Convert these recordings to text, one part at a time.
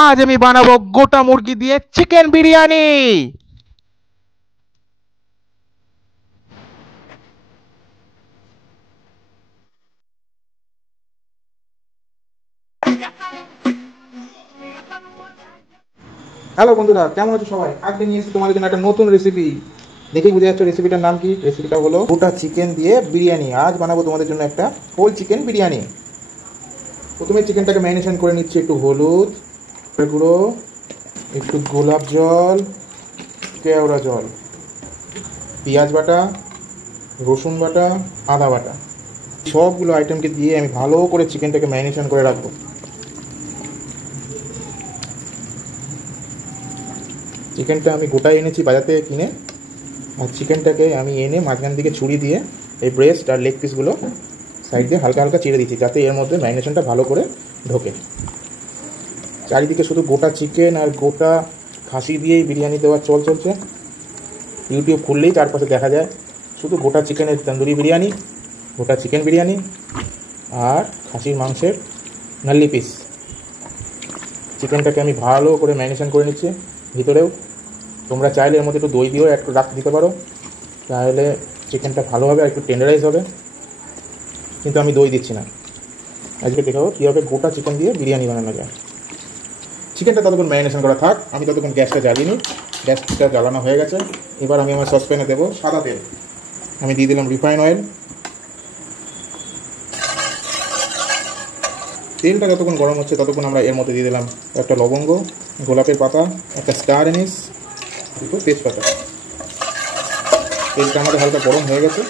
আজ আমি বানাবো গোটা মুরগি দিয়ে চিকেন বিরিয়ানি। হ্যালো বন্ধুরা, কেমন আছো সবাই? আজকে নিয়ে এসেছি তোমাদের জন্য একটা নতুন রেসিপি। দেখেই বুঝে যাচ্ছ রেসিপিটার নাম কি। রেসিপিটা হলো গোটা চিকেন দিয়ে বিরিয়ানি। আজ বানাবো তোমাদের জন্য একটা হোল চিকেন বিরিয়ানি। প্রথমে চিকেনটাকে ম্যারিনেশন করে নিচ্ছি। একটু হলুদ গুঁড়ো, একটু গোলাপ জল, কেওড়া জল, পেঁয়াজ বাটা, রসুন বাটা, আদা বাটা, সবগুলো আইটেমকে দিয়ে আমি ভালো করে চিকেনটাকে ম্যারিনেশন করে রাখবো। চিকেনটা আমি গোটাই এনেছি বাজার থেকে কিনে। আর চিকেনটাকে আমি এনে মাঝখান দিকে ছুরি দিয়ে এই ব্রেস্ট আর লেগ পিসগুলো সাইড দিয়ে হালকা হালকা চিড়ে দিচ্ছি, যাতে এর মধ্যে ম্যারিনেশনটা ভালো করে ঢোকে। চারিদিকে শুধু গোটা চিকেন আর গোটা খাসি দিয়েই বিরিয়ানি দেওয়ার চল চলছে। ইউটিউব খুললেই চারপাশে দেখা যায় শুধু গোটা চিকেনের তন্দুরি বিরিয়ানি, গোটা চিকেন বিরিয়ানি আর খাসির মাংসের নাল্লি পিস। চিকেনটাকে আমি ভালো করে ম্যারিনেশন করে নিচ্ছি ভিতরেও। তোমরা চাইলে এর মধ্যে একটু দই দিয়েও একটু রাখতে দিতে পারো, তাহলে চিকেনটা ভালো হবে আর একটু টেন্ডারাইজ হবে, কিন্তু আমি দই দিচ্ছি না। আজকে দেখাবো কীভাবে গোটা চিকেন দিয়ে বিরিয়ানি বানানো যায়। চিকেনটা ততক্ষণ ম্যারিনেশন করা থাক, আমি ততক্ষণ গ্যাসটা জ্বালিয়ে নিই। গ্যাসটা জ্বালানো হয়ে গেছে। এবার আমি আমার সসপ্যানে দেবো সাদা তেল। আমি দিয়ে দিলাম রিফাইন অয়েল। তেলটা যতক্ষণ গরম হচ্ছে ততক্ষণ আমরা এর মধ্যে দিয়ে দিলাম একটা লবঙ্গ, গোলাপের পাতা, একটা স্টার এনিস, দুটো তেজপাতা। তেলটা আমাদের হালকা গরম হয়ে গেছে।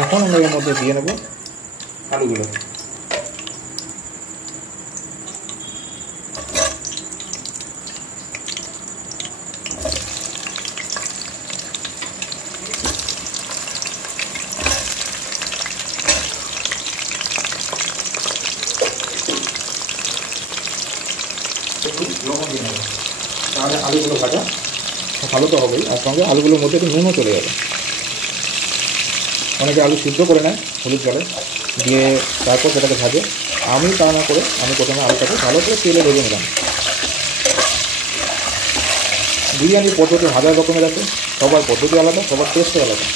এখন আমরা এর মধ্যে দিয়ে নেব আলুগুলো। একটু লবণ দিয়ে নেব, তাহলে আলুগুলো ভাজা ভালো তো হবেই, আর সঙ্গে আলুগুলোর মধ্যে একটু নুনও চলে যাবে। অনেকে আলু সিদ্ধ করে নেয় হলুদ জলে দিয়ে, তারপর সেটাকে ভাজে। আমি তা না করে আমি প্রথমে আলুটাকে ভালো করে তেলে ভেজে নিলাম। বিরিয়ানির পদ্ধতি হাজার রকমের আছে, সবার পদ্ধতি আলাদা, সবার টেস্টও আলাদা।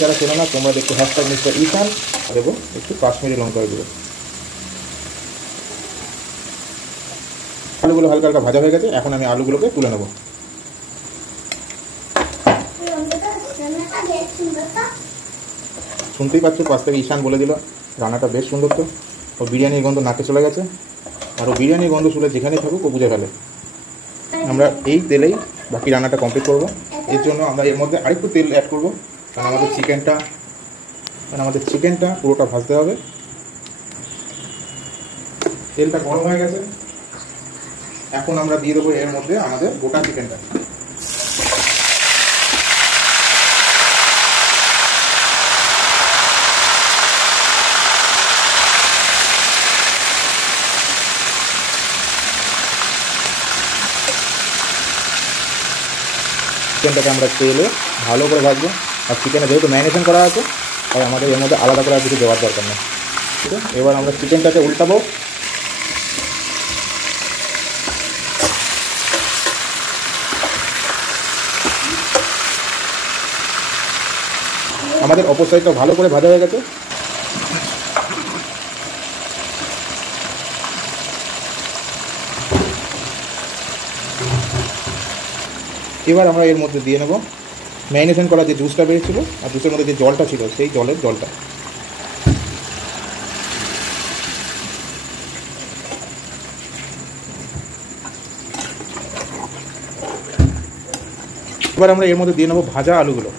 যারা চেনো না তোমরা দেখতে হ্যাশট্যাগ মিস্টার ইশান দেবো, একটু কাশ্মীরি লঙ্কা দেবো। আলুগুলো হালকা হালকা ভাজা হয়ে গেছে, এখন আমি আলুগুলোকে তুলে নেব। শুনতেই পাচ্ছ পাশ থেকে ঈশান বলে দিল রান্নাটা বেশ সুন্দর। তো ও বিরিয়ানির গন্ধ নাকে চলে গেছে, আর ও বিরিয়ানির গন্ধ শুনে যেখানেই থাকুক ও বুঝে ফেলে। আমরা এই তেলেই বাকি রান্নাটা কমপ্লিট করব। এর জন্য আমরা এর মধ্যে আরেকটু তেল অ্যাড করব, কারণ আমাদের চিকেনটা পুরোটা ভাজতে হবে। তেলটা গরম হয়ে গেছে, এখন আমরা দিয়ে দেবো এর মধ্যে আমাদের গোটা চিকেনটা। চিকেনটাকে আমরা তেলে ভালো করে ভাজবো। আর চিকেনে যেহেতু ম্যারিনেশন করা আছে, তাই আমাদের এর মধ্যে আলাদা করে আর কিছু দেওয়ার দরকার নেই। ঠিক আছে, এবার আমরা চিকেনটাকে উল্টাবো। আমাদের অপর সাইডটা ভালো করে ভাজা হয়ে গেছে। এবার আমরা এর মধ্যে দিয়ে নেব ম্যারিনেশন করা যে জুসটা বেরিয়েছিল, আর জুসের মধ্যে যে জলটা ছিল সেই জলটা। এবার আমরা এর মধ্যে দিয়ে নেবো ভাজা আলুগুলো।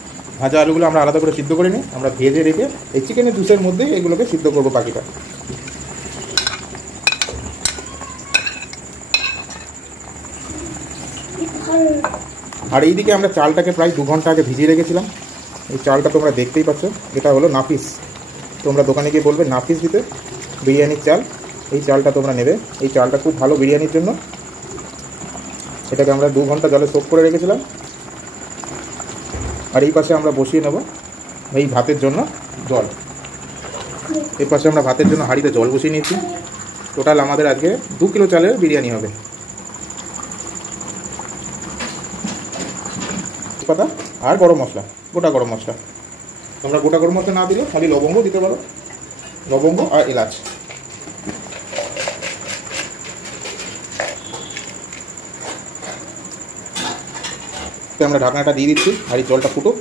ভাজা আলুগুলো আমরা আলাদা করে সিদ্ধ করে নিই, আমরা ভেজে রেখে এই চিকেনের জুসের মধ্যে এগুলোকে সিদ্ধ করবো বাকিটা। আর এইদিকে আমরা চালটাকে প্রায় 2 ঘন্টা আগে ভিজিয়ে রেখেছিলাম। এই চালটা তোমরা দেখতেই পাচ্ছ, এটা হলো নাফিস। তোমরা দোকানে গিয়ে বলবে নাফিস দিতে, বিরিয়ানির চাল। এই চালটা তোমরা নেবে, এই চালটা খুব ভালো বিরিয়ানির জন্য। এটাকে আমরা 2 ঘন্টা জলে সোক করে রেখেছিলাম। আর এই পাশে আমরা বসিয়ে নেব এই ভাতের জন্য জল। এর পাশে আমরা ভাতের জন্য হাঁড়িতে জল বসিয়ে নিয়েছি। টোটাল আমাদের আজকে 2 কিলো চালের বিরিয়ানি হবে। পাতা আর গরম মশলা, গোটা গরম মশলা। তোমরা গোটা গরম মশলা না দিলে খালি লবঙ্গ দিতে পারো, লবঙ্গ আর এলাচ। আমরা ঢাকনাটা দিয়ে দিচ্ছি, হাঁড়ির জলটা ফুটো।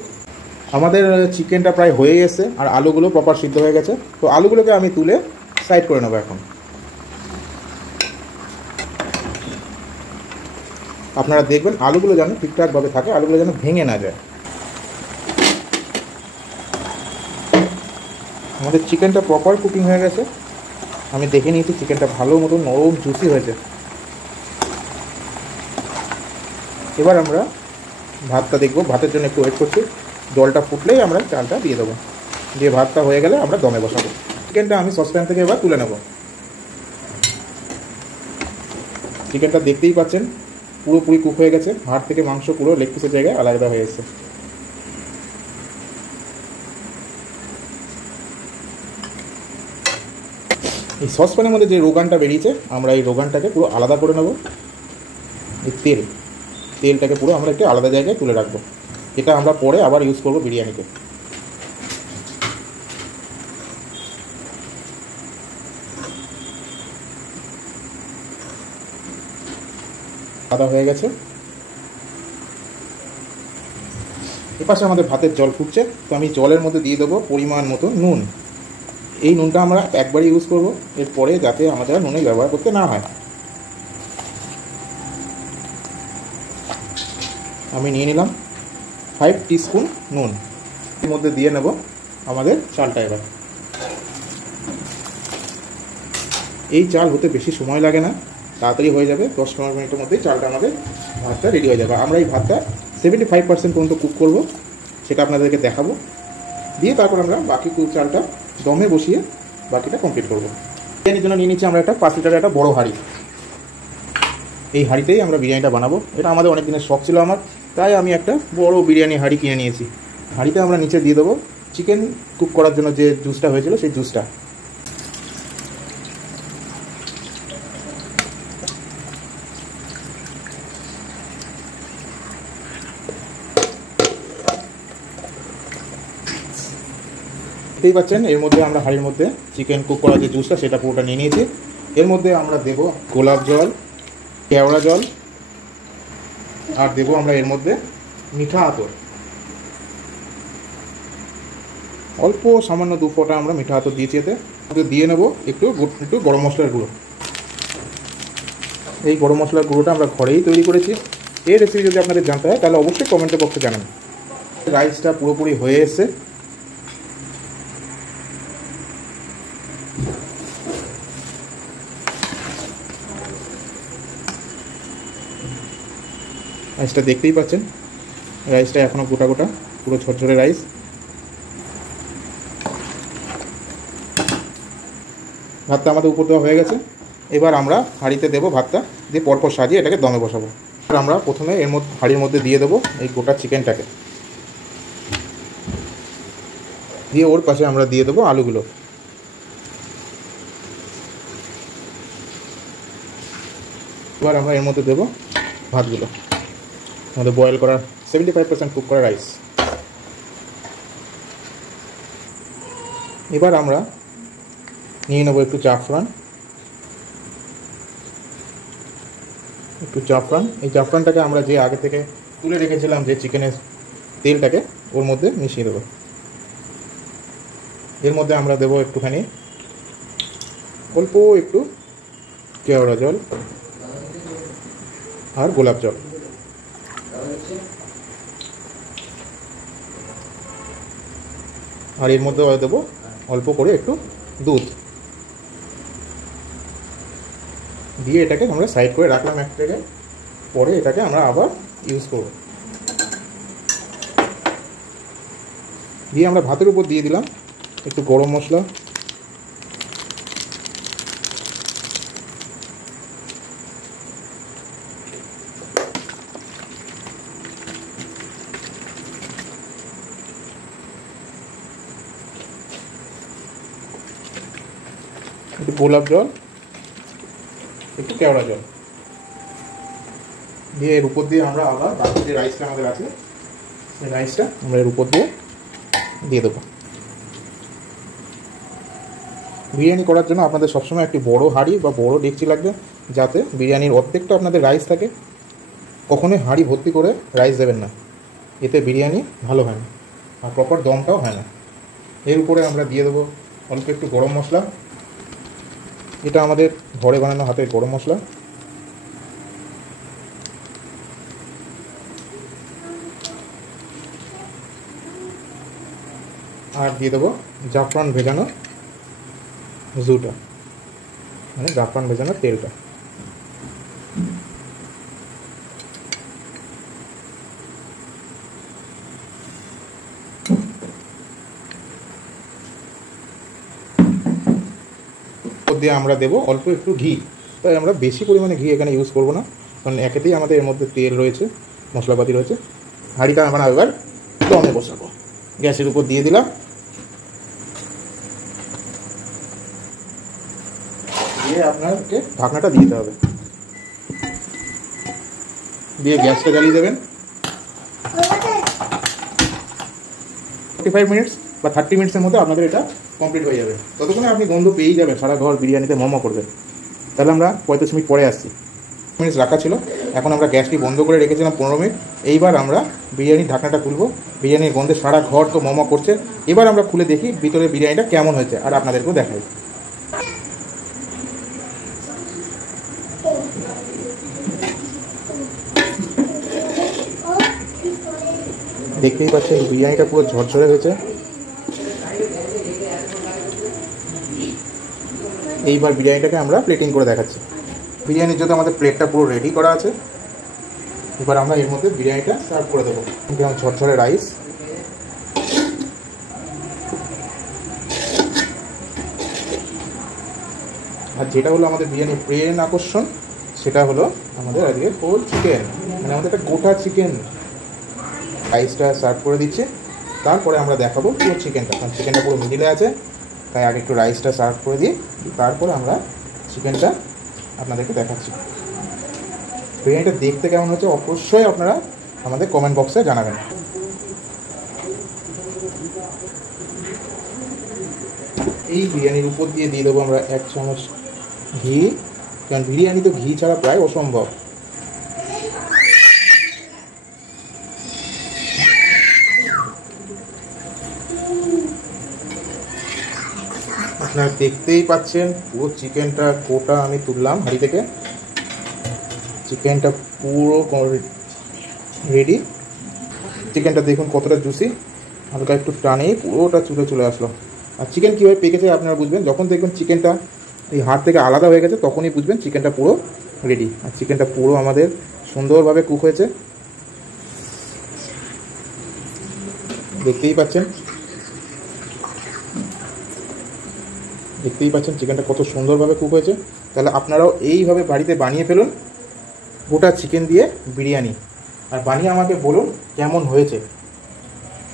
আমাদের চিকেনটা প্রায় হয়ে গেছে আর আলুগুলো প্রপার সিদ্ধ হয়ে গেছে। তো আলুগুলোকে আমি তুলে সাইড করে নেবো। এখন আপনারা দেখবেন আলুগুলো যেন ঠিকঠাকভাবে থাকে, আলুগুলো যেন ভেঙে না যায়। আমাদের চিকেনটা প্রপার কুকিং হয়ে গেছে। আমি দেখে নিয়েছি চিকেনটা ভালো মতো নরম জুসি হয়েছে। এবার আমরা ভাতটা দেখবো, ভাতের জন্য একটু ওয়েট করছি। জলটা ফুটলেই আমরা চালটা দিয়ে দেবো, দিয়ে ভাতটা হয়ে গেলে আমরা দমে বসাবো। চিকেনটা আমি সসপ্যান থেকে এবার তুলে নেব। চিকেনটা দেখতেই পাচ্ছেন পুরোপুরি কুক হয়ে গেছে, হাড় থেকে মাংস পুরো লেগ পিসের জায়গায় আলাদা হয়ে গেছে। এই সসপ্যানের মধ্যে যে রোগানটা বেরিয়েছে, আমরা এই রোগানটাকে পুরো আলাদা করে নেব। এই তেলটাকে পুরো আমরা একটু আলাদা জায়গায় তুলে রাখবো। এটা আমরা পরে আবার ইউজ করবো বিরিয়ানিতে। আদা হয়ে গেছে। এপাশে আমাদের ভাতের জল ফুটছে, তো আমি জলের মধ্যে দিয়ে দেবো পরিমাণ মতো নুন। এই নুনটা আমরা একবারই ইউজ করব, এরপরে যাতে আমাদের নুনের ব্যবহার করতে না হয়। আমি নিয়ে নিলাম 5 টিস্পুন নুন। এর মধ্যে দিয়ে নেব আমাদের চালটা। এবার এই চাল হতে বেশি সময় লাগে না, তাড়াতাড়ি হয়ে যাবে। 10-15 মিনিটের মধ্যেই চালটা আমাদের ভাতটা রেডি হয়ে যাবে। আমরা এই ভাতটা 75% পর্যন্ত কুক করব, সেটা আপনাদেরকে দেখাবো। দিয়ে তারপর আমরা বাকি চালটা দমে বসিয়ে বাকিটা কমপ্লিট করবো। বিরিয়ানির জন্য নিয়ে নিচ্ছি আমরা একটা 5 লিটারের একটা বড় হাঁড়ি। এই হাঁড়িতেই আমরা বিরিয়ানিটা বানাবো। এটা আমাদের অনেক দিনের শখ ছিল আমার, তাই আমি একটা বড় বিরিয়ানি হাঁড়ি কিনে নিয়েছি। হাঁড়িতে আমরা নিচে দিয়ে দেবো চিকেন কুক করার জন্য যে জুসটা হয়েছিল, সেই জুসটা। দেখতেই পাচ্ছেন এর মধ্যে আমরা হাঁড়ির মধ্যে চিকেন কুক করা যে জুসটা, সেটা পুরোটা নিয়ে নিয়েছি। এর মধ্যে আমরা দেব গোলাপ জল, কেওড়া জল, আর দেবো আমরা এর মধ্যে মিঠা আতর। অল্প সামান্য 2 ফোঁটা আমরা মিঠা আতর দিয়েছি। এতে দিয়ে নেব একটু গরম মশলার গুঁড়ো। এই গরম মশলার গুঁড়োটা আমরা ঘরেই তৈরি করেছি। এই রেসিপি যদি আপনাদের জানতে হয় তাহলে অবশ্যই কমেন্টে বক্সে জানান। রাইসটা পুরোপুরি হয়ে এসেছে। রাইসটা দেখতেই পাচ্ছেন, রাইসটা এখনও গোটা গোটা, পুরো ঝরঝরে রাইস। ভাতটা আমাদের উপর দেওয়া হয়ে গেছে। এবার আমরা হাঁড়িতে দেবো ভাতটা, দিয়ে পরপর সাজিয়ে এটাকে দমে বসাবো। আমরা প্রথমে এর মধ্যে হাঁড়ির মধ্যে দিয়ে দেবো এই গোটা চিকেনটাকে, দিয়ে ওর পাশে আমরা দিয়ে দেবো আলুগুলো। এবার আমরা এর মধ্যে দেবো ভাতগুলো, আমাদের বয়েল করা 75% কুক করা রাইস। এবার আমরা নিয়ে নেবো একটু জাফরান। এই জাফরানটাকে আমরা যে আগে থেকে তুলে রেখেছিলাম যে চিকেনের তেলটাকে, ওর মধ্যে মিশিয়ে দেবো। এর মধ্যে আমরা দেবো একটুখানি অল্প একটু কেওড়া জল আর গোলাপ জল। আর এর মধ্যে দেবো অল্প করে একটু দুধ। দিয়ে এটাকে আমরা সাইড করে রাখলাম এক জায়গায়, পরে এটাকে আমরা আবার ইউজ করব। দিয়ে আমরা ভাতের উপর দিয়ে দিলাম একটু গরম মশলা, একটু গোলাপ জল, একটু কেওড়া জল দিয়ে এর উপর দিয়ে আমরা আবার বাকি যে রাইসটা আমাদের আছে সেই রাইসটা আমরা এর উপর দিয়ে দেবো। বিরিয়ানি করার জন্য আপনাদের সবসময় একটি বড় হাঁড়ি বা বড় ডেকচি লাগবে, যাতে বিরিয়ানির অর্ধেকটা আপনাদের রাইস থাকে। কখনোই হাঁড়ি ভর্তি করে রাইস দেবেন না, এতে বিরিয়ানি ভালো হয় না আর প্রপার দমটাও হয় না। এর উপরে আমরা দিয়ে দেবো অল্প একটু গরম মশলা, এটা আমাদের ঘরে বানানো হাতের গরম মশলা। আর দিয়ে দেবো জাফরান ভেজানো জুটা, মানে জাফরান ভেজানো তেলটা। দিয়ে আমরা দেবো অল্প একটু ঘি, তাই আমরা বেশি পরিমাণে ঘি এখানে ইউজ করবো না, কারণ একেতেই আমাদের এর মধ্যে তেল রয়েছে, মশলাপাতি রয়েছে। হাঁড়িটা আমরা এবার দমে বসাবো, গ্যাসের উপর দিয়ে দিলাম, দিয়ে আপনাকে ঢাকনাটা দিয়ে দিতে হবে, দিয়ে গ্যাসটা জ্বালিয়ে দেবেন। 45 মিনিটস বা 30 মিনিটসের মধ্যে আপনাদের এটা কমপ্লিট হয়ে যাবে। ততক্ষণে আপনি গন্ধ পেয়েই যাবেন, সারা ঘর বিরিয়ানিতে মোমো করবে। তাহলে আমরা 35 মিনিট পরে আসছি। মিনিটস রাখা ছিল, এখন আমরা গ্যাসটি বন্ধ করে রেখেছিলাম 15 মিনিট। এইবার আমরা বিরিয়ানির ঢাকনাটা খুলবো, বিরিয়ানির গন্ধে সারা ঘর তো মোমো করছে। এবার আমরা খুলে দেখি ভিতরে বিরিয়ানিটা কেমন হয়েছে, আর আপনাদেরকেও দেখাই। দেখতেই পাচ্ছেন বিরিয়ানিটা পুরো ঝরঝরে হয়েছে। এইবার বিরিয়ানিটাকে আমরা প্লেটিং করে দেখাচ্ছি। বিরিয়ানির জন্য আমাদের প্লেটটা পুরো রেডি করা আছে। এবার আমরা এর মধ্যে বিরিয়ানিটা সার্ভ করে দেবো। যেমন ঝরঝরে রাইস, আর যেটা হলো আমাদের বিরিয়ানির মেন আকর্ষণ, সেটা হলো আমাদের আজকে হোল চিকেন, মানে আমাদের একটা গোটা চিকেন। রাইসটা সার্ভ করে দিচ্ছে, তারপরে আমরা দেখাবো পুরো চিকেনটা, কারণ চিকেনটা পুরো মিডিলে আছে, তাই আগে একটু রাইসটা সার্ভ করে দিই, তারপরে আমরা চিকেনটা আপনাদেরকে দেখাচ্ছি। বিরিয়ানিটা দেখতে কেমন হচ্ছে অবশ্যই আপনারা আমাদের কমেন্ট বক্সে জানাবেন। এই বিরিয়ানির উপর দিয়ে দেবো আমরা 1 চামচ ঘি, কারণ বিরিয়ানি তো ঘি ছাড়া প্রায় অসম্ভব। আপনারা দেখতেই পাচ্ছেন পুরো চিকেনটা গোটা আমি তুললাম হাঁড়ি থেকে, চিকেনটা পুরো রেডি। চিকেনটা দেখুন কতটা জুসি, হালকা একটু টানেই পুরোটা চলে আসলো। আর চিকেন কীভাবে পেকেছে আপনারা বুঝবেন, যখন দেখবেন চিকেনটা এই হাড় থেকে আলাদা হয়ে গেছে, তখনই বুঝবেন চিকেনটা পুরো রেডি। আর চিকেনটা পুরো আমাদের সুন্দরভাবে কুক হয়েছে, দেখতেই পাচ্ছেন চিকেনটা কত সুন্দরভাবে কুক হয়েছে। তাহলে আপনারাও এইভাবে বাড়িতে বানিয়ে ফেলুন গোটা চিকেন দিয়ে বিরিয়ানি, আর বানিয়ে আমাকে বলুন কেমন হয়েছে।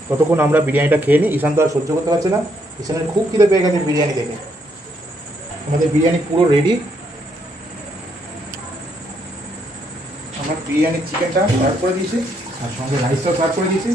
ততক্ষণ আমরা বিরিয়ানিটা খেয়ে নিই, ঈশান তো আর সহ্য করতে পারছে না, ঈশানের খুব খিদে পেয়ে গেছে বিরিয়ানি দেখে। আমাদের বিরিয়ানি পুরো রেডি, আমরা বিরিয়ানির চিকেনটা সার্ভ করে দিয়েছি, আর সঙ্গে রাইসটাও সার্ভ করে দিয়েছি।